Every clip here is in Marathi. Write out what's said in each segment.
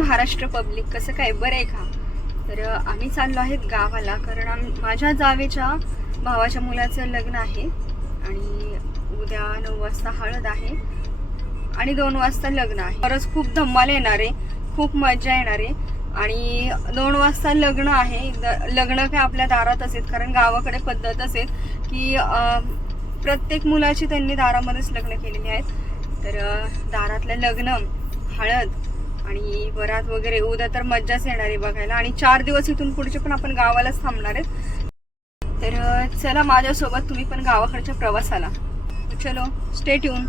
महाराष्ट्र पब्लिक कसं काय? बरं आहे का? तर आम्ही चाललो आहेत गावाला. कारण आम माझ्या जावेच्या भावाच्या मुलाचं लग्न आहे. आणि उद्या नऊ वाजता हळद आहे. आणि दोन वाजता लग्न आहे. खरंच खूप धम्माल येणार. आहे खूप मजा येणार. आहे आणि दोन वाजता लग्न आहे. द- लग्न काय आपल्या दारात असेल कारण गावाकडे पद्धत असेल की प्रत्येक मुलाची त्यांनी दारामध्येच लग्न केलेली आहेत. तर दारातलं लग्न हळद आणि वरात वगैरे उद्या तर मज्जाच येणार आहे बघायला. आणि चार दिवस इथून पुढचे पण आपण गावालाच थांबणार आहेत. तर चला माझ्यासोबत तुम्ही पण गावाकडच्या प्रवासाला. चलो स्टेट येऊन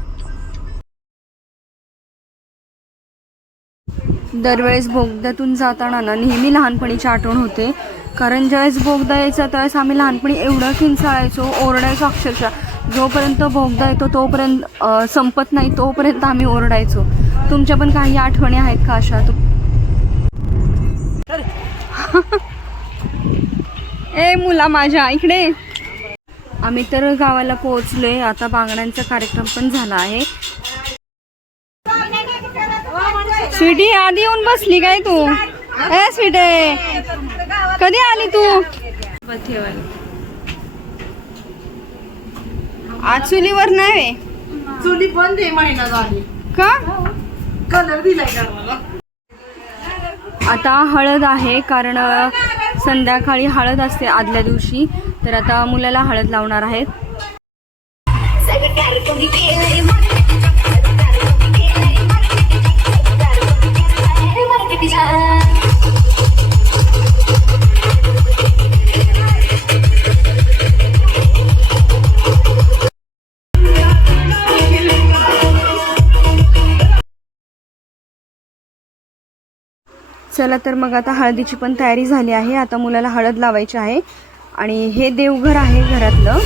दरवेळेस बोगद्यातून जाताना ना नेहमी लहानपणीची आठवण होते. कारण ज्यावेळेस बोगदा यायचा त्यावेळेस आम्ही लहानपणी एवढं किंचाळायचो ओरडायचो अक्षरशः. जोपर्यंत बोगदा येतो तोपर्यंत संपत नाही तोपर्यंत आम्ही ओरडायचो. तुमच्या पण काही आठवणी आहेत का अशा? तू ए मुला माझ्या इकडे. आम्ही तर गावाला पोहोचलोय. आता बांगड्यांचा कार्यक्रम पण झाला आहे. स्वीटी आधी येऊन बसली काय तू? ए स्वीटे कधी आली तू? आज चुलीवर नाही चुली बंद आहे महिना झाली. का? कलर दिलाय का मला आता हळद आहे कारण संध्याकाळी हळद असते आदल्या दिवशी. तर आता मुलाला हळद लावणार आहेत. चला तर मग आता हळदीची पण तयारी झाली आहे. आता मुलाला हळद लावायची आहे. आणि हे देवघर आहे घरातलं.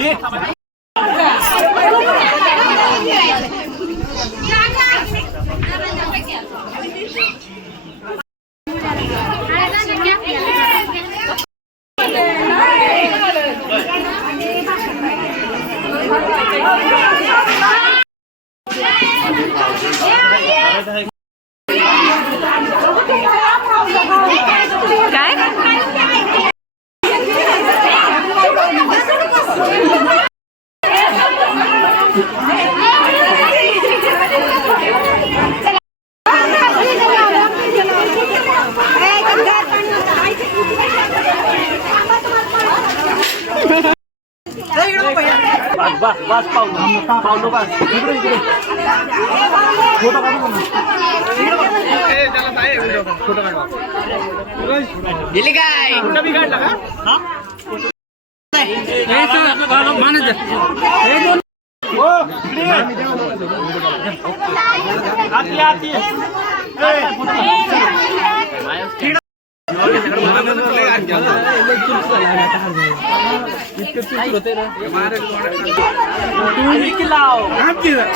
إيه बस पावलं पावलं बस इकडे इकडे फोटो काढू फोटो काढू गेली काय फोटो बी काढला का मॅनेजर ओ आती आती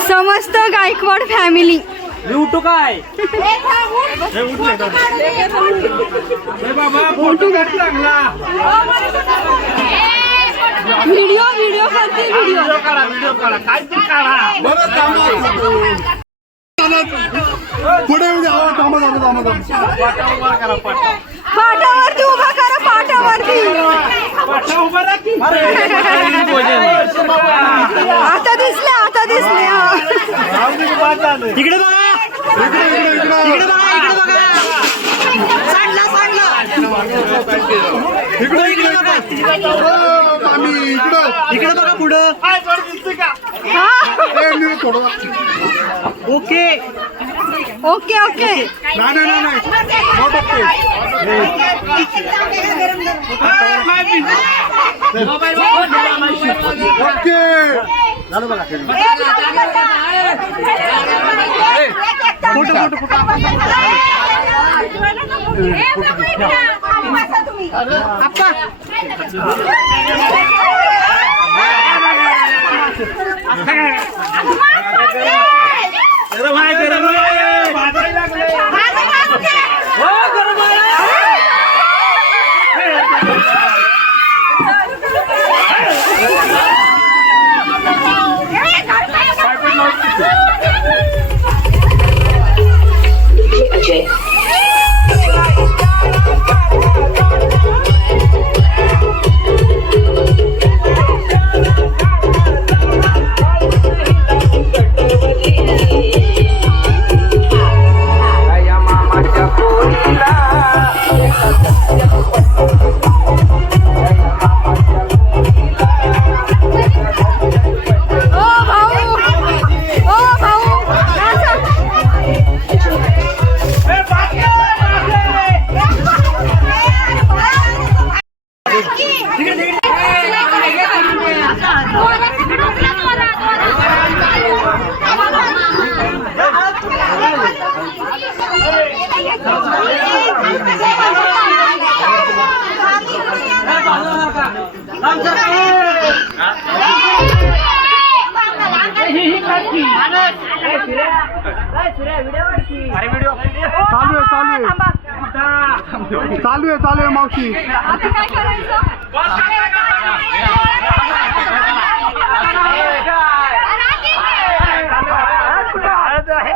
समस्त गायकवाड फॅमिली उठू काय व्हिडिओ व्हिडिओ करते व्हिडिओ काढा व्हिडिओ काढा. काय ते काढा. पुढे. आवाज थांबा आता दिसले आता दिसले हा. इकडे बघा. इकडे इकडे इकडे इकडे बघा इकडे बघा. सांडला सांडला. इकडे इकडे हो, मामी इकडं. इकडे बघा पुढं. ओके. Okay okay. नाही नाही ओके. झालं बघा फोटो फोटो फोटो Oh, चालू आहे चालू आहे चालू आहे चालू आहे मावशी आता काय करायचं हळद आहे.